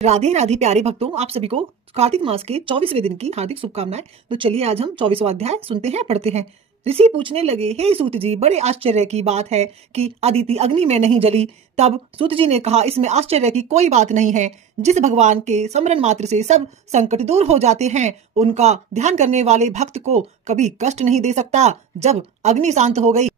राधे राधे प्यारे भक्तों, आप सभी को कार्तिक मास के 24वें दिन की हार्दिक शुभकामनाएं। तो चलिए आज हम 24वां अध्याय सुनते हैं, पढ़ते हैं। ऋषि पूछने लगे, हे सूत जी, बड़े आश्चर्य की बात है कि अदिति अग्नि में नहीं जली। तब सूत जी ने कहा, इसमें आश्चर्य की कोई बात नहीं है। जिस भगवान के स्मरण मात्र से सब संकट दूर हो जाते हैं, उनका ध्यान करने वाले भक्त को कभी कष्ट नहीं दे सकता। जब अग्नि शांत हो गई,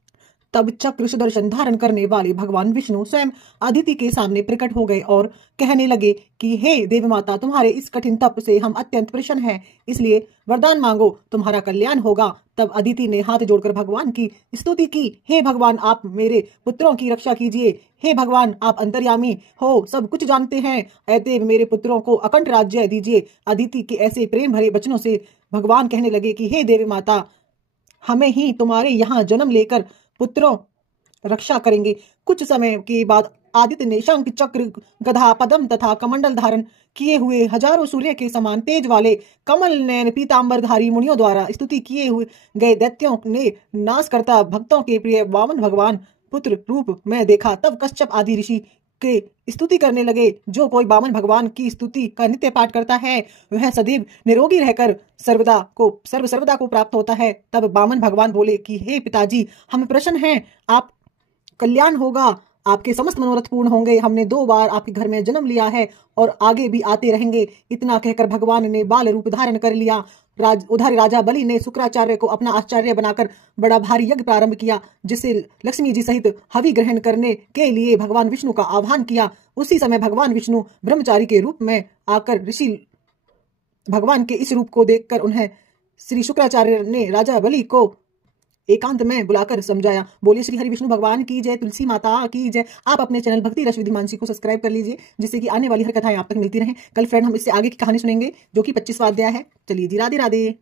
तब चक्र सुदर्शन धारण करने वाले भगवान विष्णु स्वयं अदिति के सामने प्रकट हो गए और कहने लगे कि हे देवी माता, तुम्हारे इस कठिन तप से हम अत्यंत प्रसन्न हैं, इसलिए वरदान मांगो, तुम्हारा कल्याण होगा। तब अदिति ने हाथ जोड़कर भगवान की स्तुति की, हे भगवान, आप मेरे पुत्रों की रक्षा कीजिए। हे भगवान, आप अंतर्यामी हो, सब कुछ जानते हैं, अतएव मेरे पुत्रों को अखंड राज्य दीजिए। अदिति के ऐसे प्रेम भरे वचनों से भगवान कहने लगे कि हे देवी माता, हमें ही तुम्हारे यहाँ जन्म लेकर पुत्रों रक्षा करेंगे। कुछ समय के बाद आदित्य ने शंख, चक्र, गदा, पद्म तथा कमंडल धारण किए हुए हजारों सूर्य के समान तेज वाले कमल नयन पीतांबरधारी मुनियों द्वारा स्तुति किए हुए गए दैत्यों ने नाश करता भक्तों के प्रिय वामन भगवान पुत्र रूप में देखा। तब कश्यप आदि ऋषि के स्तुति करने लगे। जो कोई वामन भगवान की स्तुति का नित्य पाठ करता है, वह सदैव निरोगी रहकर सर्वदा को प्राप्त होता है। तब वामन भगवान बोले कि हे पिताजी, हम प्रसन्न हैं, आप कल्याण होगा, आपके समस्त मनोरथ पूर्ण होंगे। हमने 2 बार आपके घर में जन्म लिया है और आगे भी आते रहेंगे। इतना कहकर भगवान ने बाल रूप धारण कर लिया। उधर राजा बलि ने शुक्राचार्य को अपना आचार्य बनाकर बड़ा भारी यज्ञ प्रारंभ किया, जिससे लक्ष्मी जी सहित हवि ग्रहण करने के लिए भगवान विष्णु का आह्वान किया। उसी समय भगवान विष्णु ब्रह्मचारी के रूप में आकर ऋषि भगवान के इस रूप को देखकर उन्हें श्री शुक्राचार्य ने राजा बलि को एकांत में बुलाकर समझाया। बोलिए श्री हरि विष्णु भगवान की जय, तुलसी माता की जय। आप अपने चैनल भक्ति रस विधि मानसी को सब्सक्राइब कर लीजिए, जिससे कि आने वाली हर कथाएं आप तक मिलती रहें। कल फ्रेंड हम इससे आगे की कहानी सुनेंगे, जो कि 25वां अध्याय है। चलिए जी, राधे राधे।